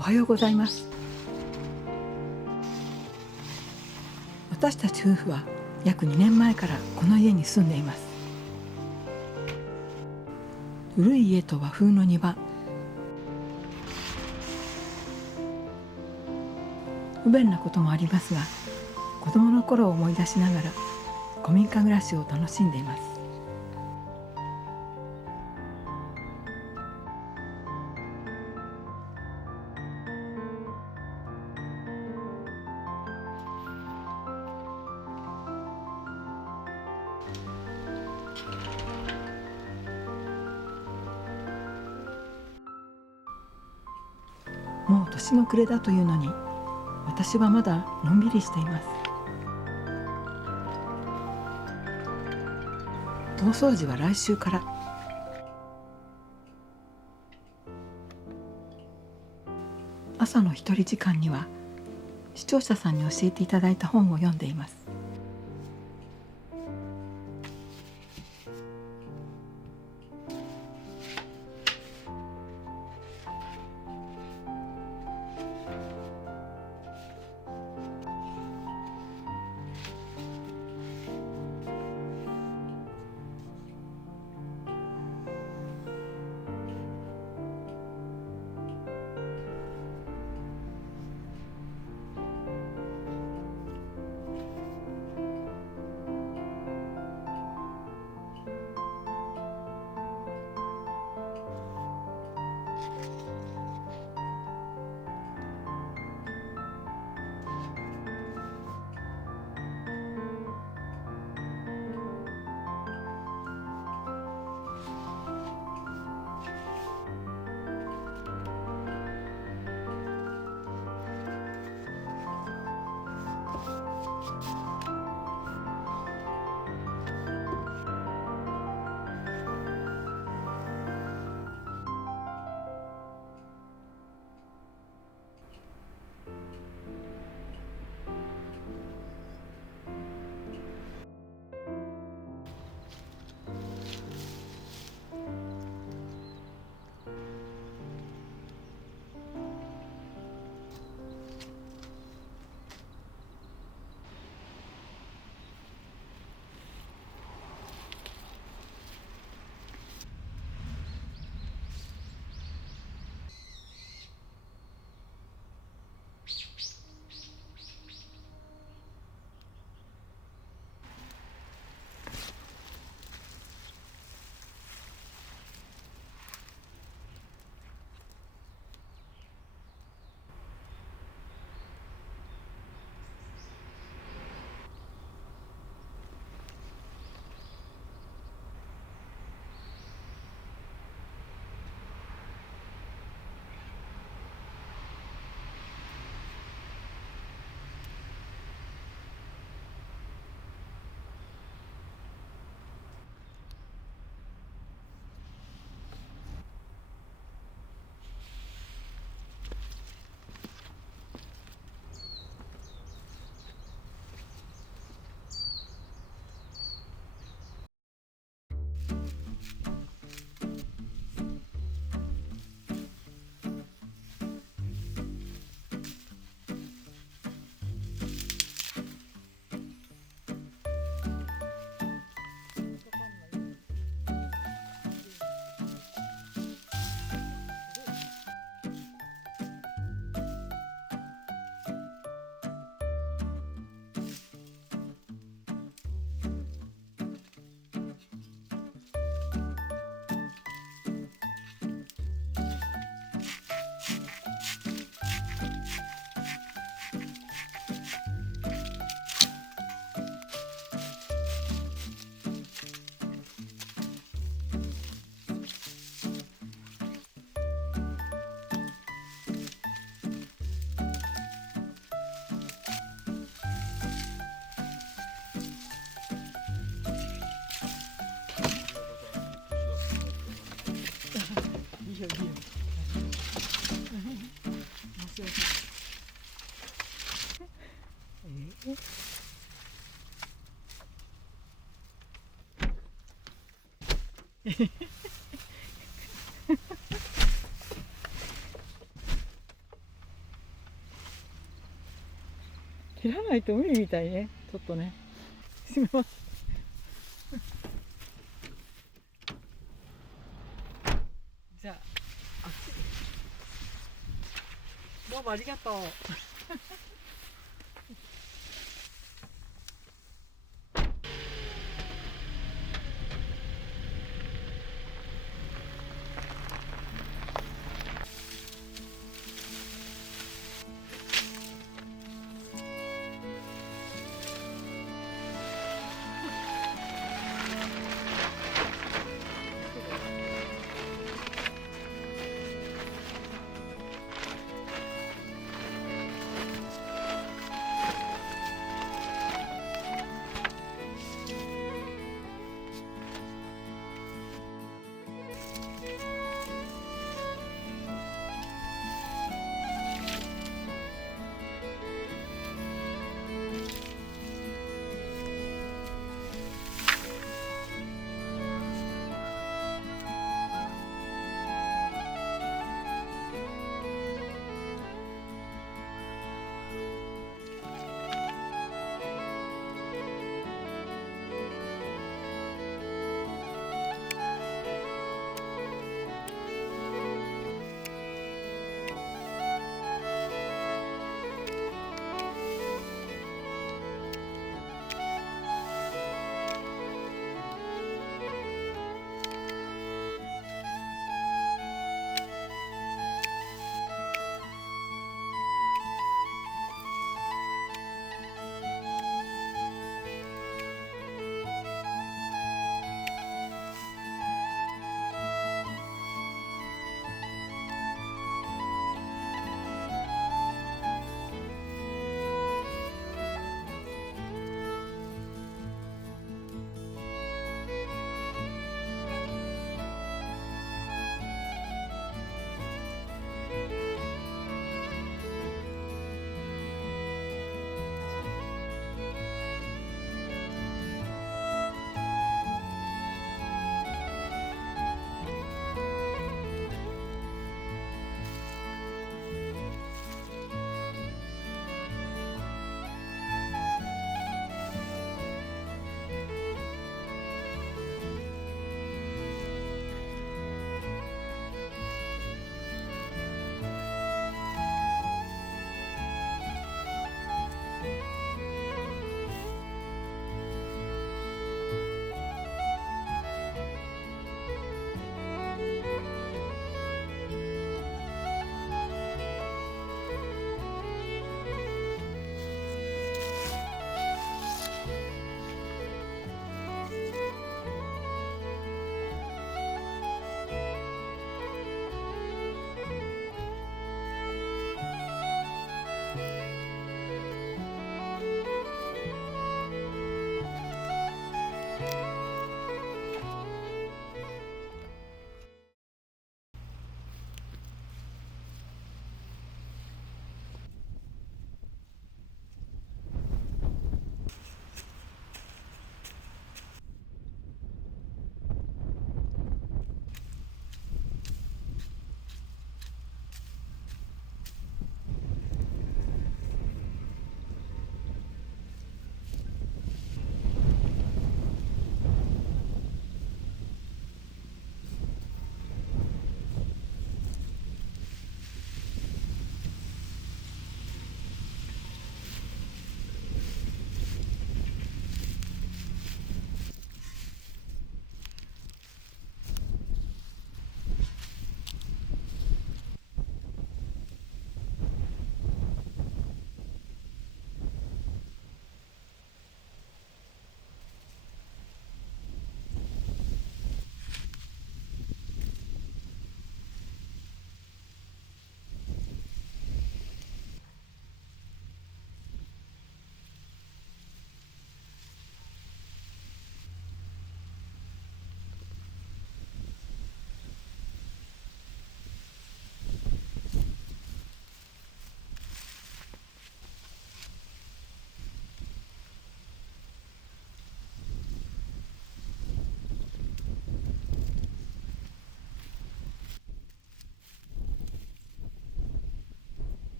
おはようございます。私たち夫婦は約2年前からこの家に住んでいます。古い家と和風の庭、不便なこともありますが、子供の頃を思い出しながら古民家暮らしを楽しんでいます。もう年の暮れだというのに、私はまだのんびりしています。大掃除は来週から。朝の一人時間には視聴者さんに教えていただいた本を読んでいます。いいよいいよ。面白そう。ないと無理みたいね。ちょっとね。すみません。じゃあ、あっち。どうもありがとう。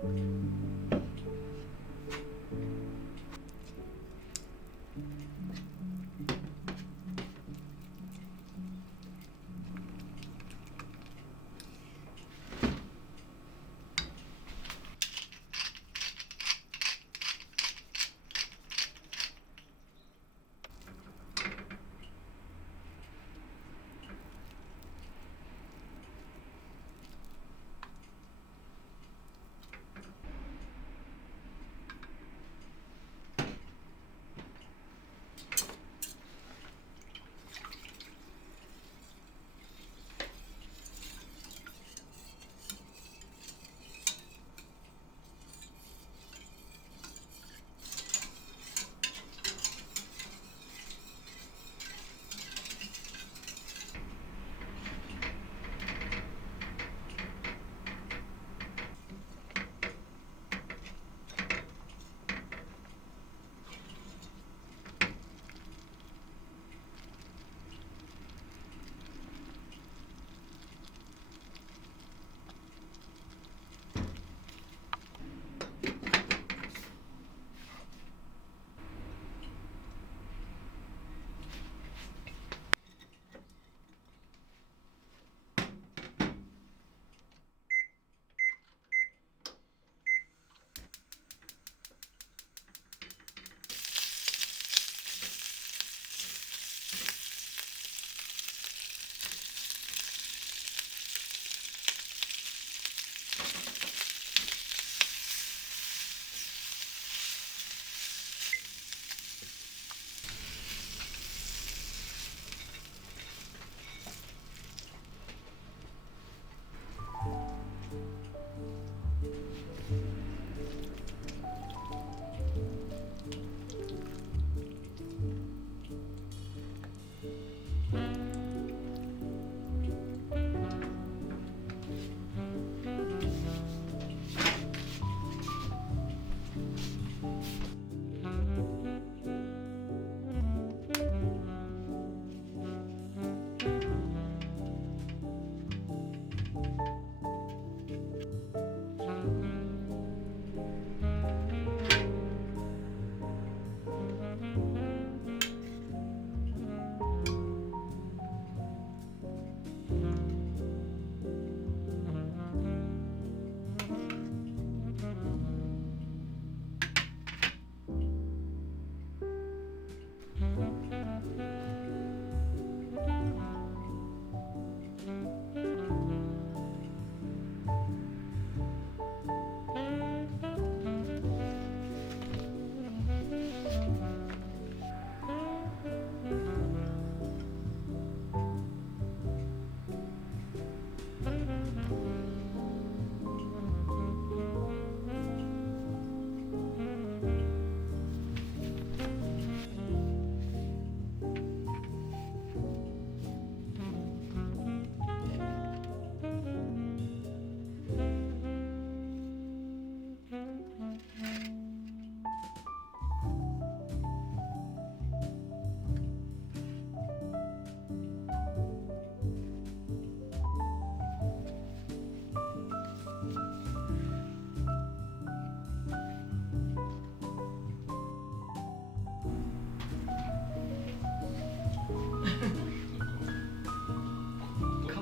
可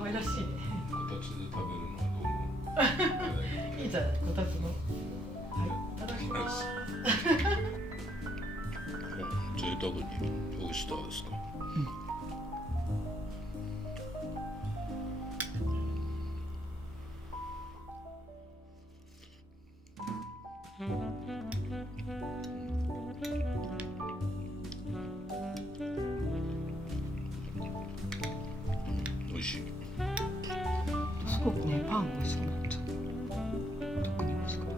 愛らしいね。こたつで食べるのはどう思う？いいじゃない、こたつの。はい、いただきます。贅沢にオイスターですか。美味しい。すごくこのパン美味しくなっちゃう。特に美味しくない。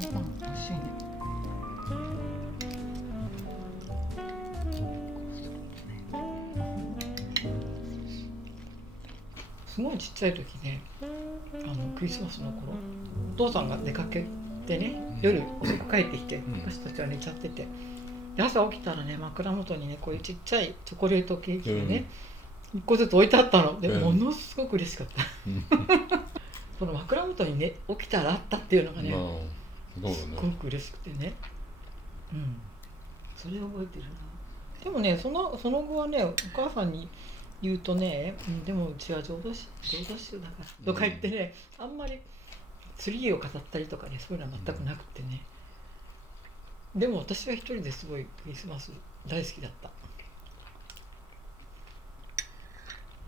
このパン美味しいね。すごいちっちゃい時ね、クリスマスの頃お父さんが出かけてね、夜遅く帰ってきて、ん私たちは寝ちゃってて、で朝起きたらね、枕元にねこういうちっちゃいチョコレートケーキがね、一個ずつ置いてあったので、ものすごく嬉しかったその枕元にね起きたらあったっていうのがね、そうすごだね。く嬉しくてね、それ覚えてるな。でもね、その後はね、お母さんに言うとね、でもうちは浄土宗だからとか言ってね、あんまりツリーを飾ったりとかね、そういうのは全くなくてね、でも私は一人ですごいクリスマス大好きだった。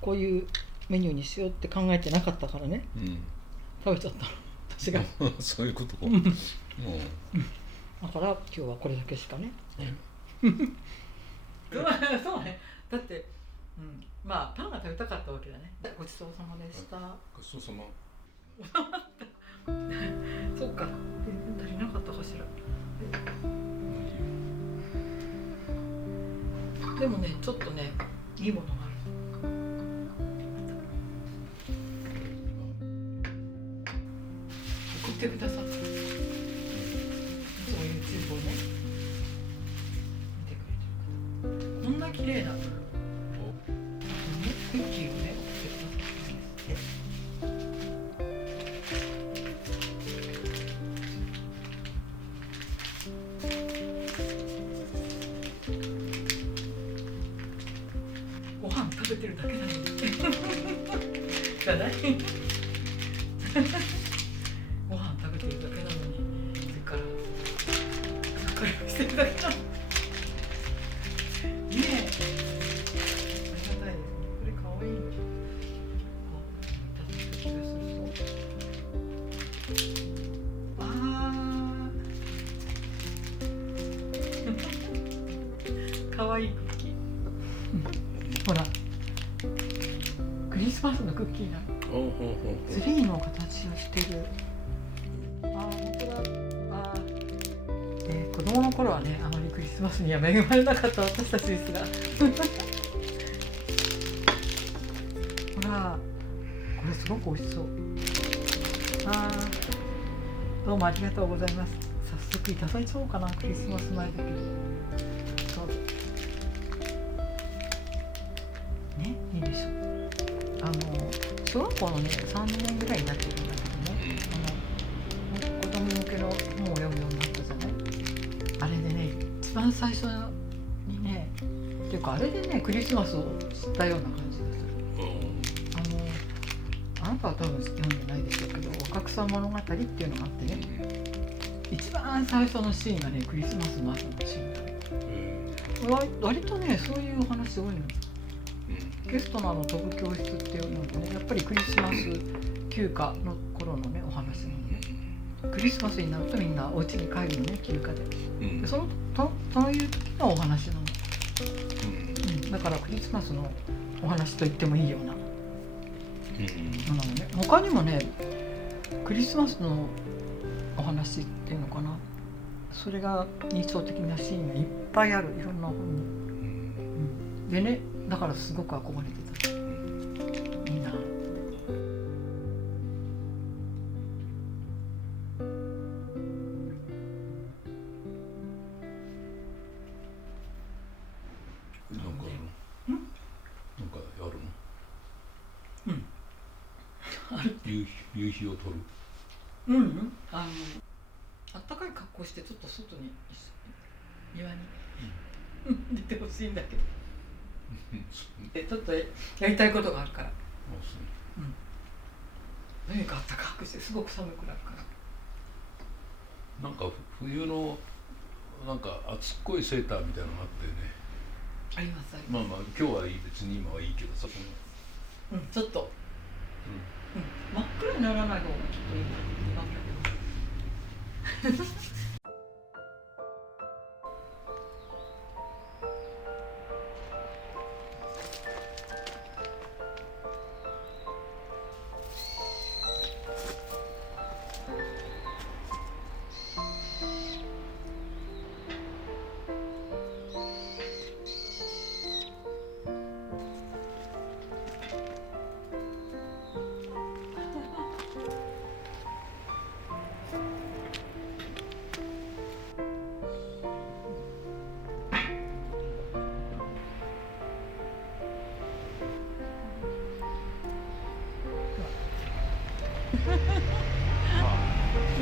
こういうメニューにしようって考えてなかったからね、食べちゃったの私がそういうことか。だから今日はこれだけしかねそうね、だって、まあパンが食べたかったわけだね。ごちそうさまでした。ごちそうさま。そっか、全然足りなかったかしら。でもね、ちょっとね、いいものがある。送ってくださった。いつも YouTube をね、見てくれてる。こんな綺麗なクッキーをね、送ってくださったんですって。ご飯食べてるだけなのにじゃないご飯食べてるだけなのに、それからしてるだけなのねえ、ありがたいですね。これかわいいの。いただいた気がするぞ。かわいいクッキー。ほら、クリスマスのクッキーなの。ツリーの形をしてる。本当だ。子供の頃はね、あまりクリスマスには恵まれなかった私たちですがほら、これすごく美味しそう。どうもありがとうございます。早速いただいちゃおうかな、クリスマス前だけど。どうぞね、いいでしょう。小学校のね、3年ぐらいになってるんだけどね、子供向けの本を読むようになったじゃない。あれでね、一番最初にね、っていうかあれでね、クリスマスを知ったような感じがする。あなたは多分読んでないでしょうけど、若草物語っていうのがあってね、一番最初のシーンがね、クリスマスの後のシーンだ。割とね、そういうお話多いの。ゲストの飛ぶ教室っていうのもね、やっぱりクリスマス休暇の頃のね、お話なのね。クリスマスになるとみんなお家に帰るのね、休暇で。でそういう時のお話なの。だからクリスマスのお話と言ってもいいようなものなのね。他にもね、クリスマスのお話っていうのかな、それが印象的なシーンがいっぱいある、いろんな本に。でね、だからすごく憧れてた。いいな。なんかやるの？夕日を撮る？あったかい格好してちょっと外に庭に出てほしいんだけどちょっとやりたいことがあるから。何かあったかくして、すごく寒くなるから。なんか冬のなんか暑っこいセーターみたいなのがあってね。ありますあります。まあ今日はいい、別に今はいいけどさ、ちょっと、真っ暗にならない方がちょっといいなってだけど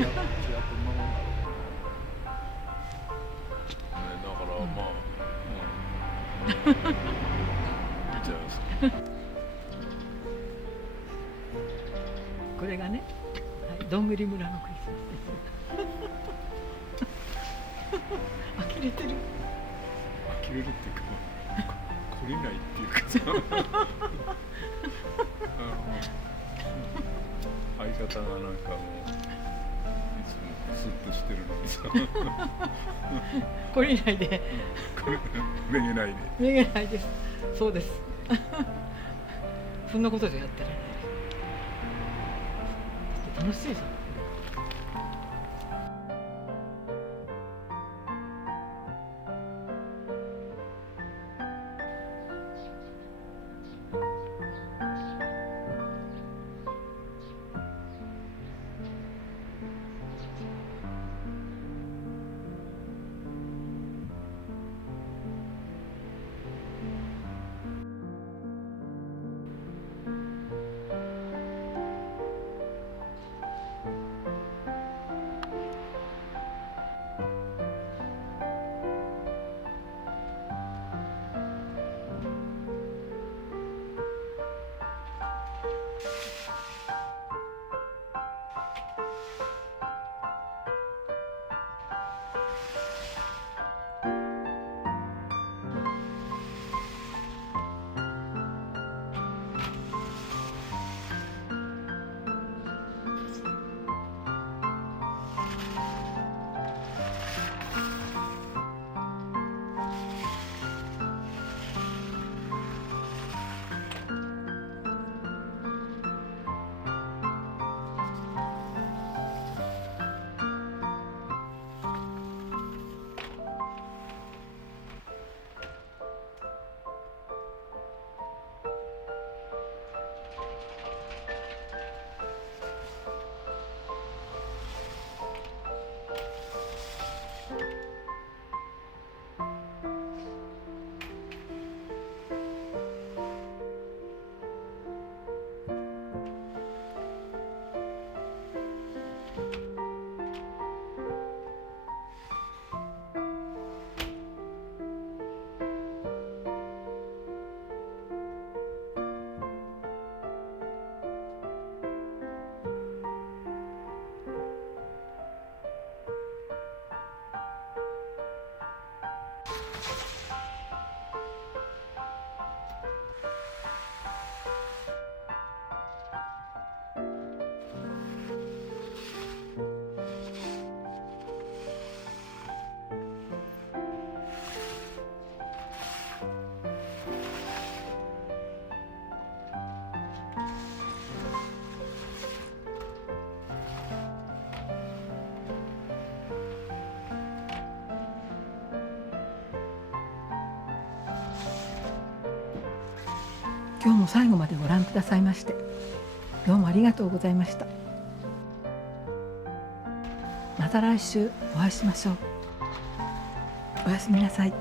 こんなもんだろうね。だからまあ、見ちゃいます。これがね、はい、どんぐり村のクリスマスです。呆れてる。呆れるっていうか、懲りないっていうかさ、相方がなんかもういつもスッとしてるのにさ、懲りないで。これめげないで。めげないです。そうです。そんなことでやってられない。楽しいじゃん。今日も最後までご覧くださいましてどうもありがとうございました。また来週お会いしましょう。おやすみなさい。